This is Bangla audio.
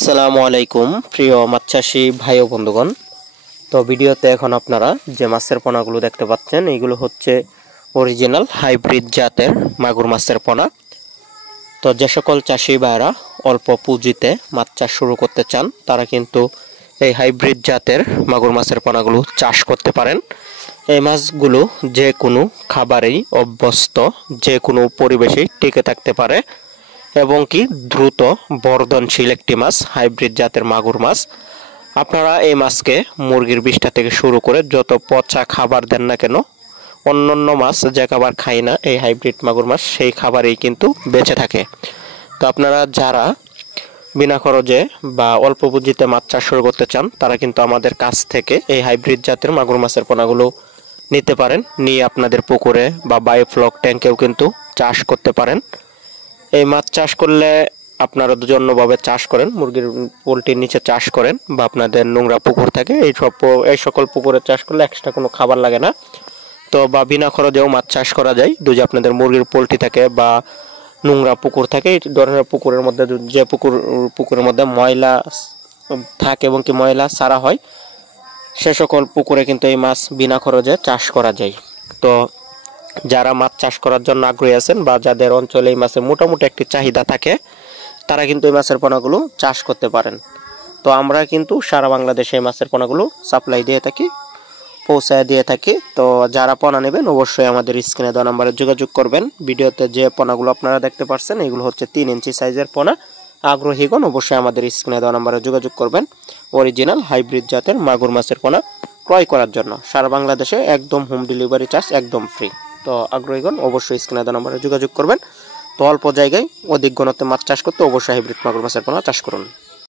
আসসালামু আলাইকুম প্রিয় মাছ চাষী ভাই ও বন্ধুগণ। তো ভিডিওতে এখন আপনারা যে মাছের পোনাগুলো দেখতে পাচ্ছেন এইগুলো হচ্ছে অরিজিনাল হাইব্রিড জাতের মাগুর মাছের পোনা। তো যে সকল চাষী ভাইরা অল্প পুঁজিতে মাছ চাষ শুরু করতে চান তারা কিন্তু এই হাইব্রিড জাতের মাগুর মাছের পোনাগুলো চাষ করতে পারেন। এই মাছগুলো যে কোনো খাবারেই অভ্যস্ত, যে কোনো পরিবেশেই টিকে থাকতে পারে এবং কি দ্রুত বর্ধনশীল একটি মাছ হাইব্রিড জাতের মাগুর মাছ। আপনারা এই মাছকে মুরগির বিষ্ঠা থেকে শুরু করে যত পচা খাবার দেন না কেন, অন্যান্য মাছ যে খাবার খায় না এই হাইব্রিড মাগুর মাছ সেই খাবারেই কিন্তু বেঁচে থাকে। তো আপনারা যারা বিনা খরচে বা অল্প পুঁজিতে মাছ চাষ শুরু করতে চান তারা কিন্তু আমাদের কাছ থেকে এই হাইব্রিড জাতের মাগুর মাছের পোনাগুলো নিতে পারেন, নিয়ে আপনাদের পুকুরে বা বায়োফ্লক ট্যাঙ্কেও কিন্তু চাষ করতে পারেন। এই মাছ চাষ করলে আপনারা দুজন্যভাবে চাষ করেন, মুরগির পোলট্রির নিচে চাষ করেন বা আপনাদের নোংরা পুকুর থাকে এই সকল পুকুরে চাষ করলে এক্সট্রা কোনো খাবার লাগে না। তো বা বিনা খরচেও মাছ চাষ করা যায়। যদি আপনাদের মুরগির পোলট্রি থাকে বা নোংরা পুকুর থাকে, এই ধরনের পুকুরের মধ্যে যে পুকুরের মধ্যে ময়লা থাকে এবং কি ময়লা ছাড়া হয় সে সকল পুকুরে কিন্তু এই মাছ বিনা খরচে চাষ করা যায়। তো যারা মাছ চাষ করার জন্য আগ্রহী আছেন বা যাদের অঞ্চলে এই মাছের মোটামুটি একটি চাহিদা থাকে তারা কিন্তু এই মাছের পোনাগুলো চাষ করতে পারেন। তো আমরা কিন্তু সারা বাংলাদেশে এই মাছের পোনাগুলো সাপ্লাই দিয়ে থাকি, পৌঁছায় দিয়ে থাকি। তো যারা পোনা নেবেন অবশ্যই আমাদের স্ক্রিনে দেওয়া নাম্বারে যোগাযোগ করবেন। ভিডিওতে যে পোনাগুলো আপনারা দেখতে পাচ্ছেন এগুলো হচ্ছে 3 ইঞ্চি সাইজের পোনা। আগ্রহীগণ অবশ্যই আমাদের স্ক্রিনে দেওয়া নাম্বারে যোগাযোগ করবেন অরিজিনাল হাইব্রিড জাতের মাগুর মাছের পোনা ক্রয় করার জন্য। সারা বাংলাদেশে একদম হোম ডেলিভারি চার্জ একদম ফ্রি। তো আগ্রহীগণ অবশ্যই স্ক্রিনে দেওয়া নাম্বারে যোগাযোগ করবেন। তো অল্প জায়গায় অধিক ঘনত্বে মাছ চাষ করতে অবশ্যই হাইব্রিড মাগুর মাছের পোনা চাষ করুন।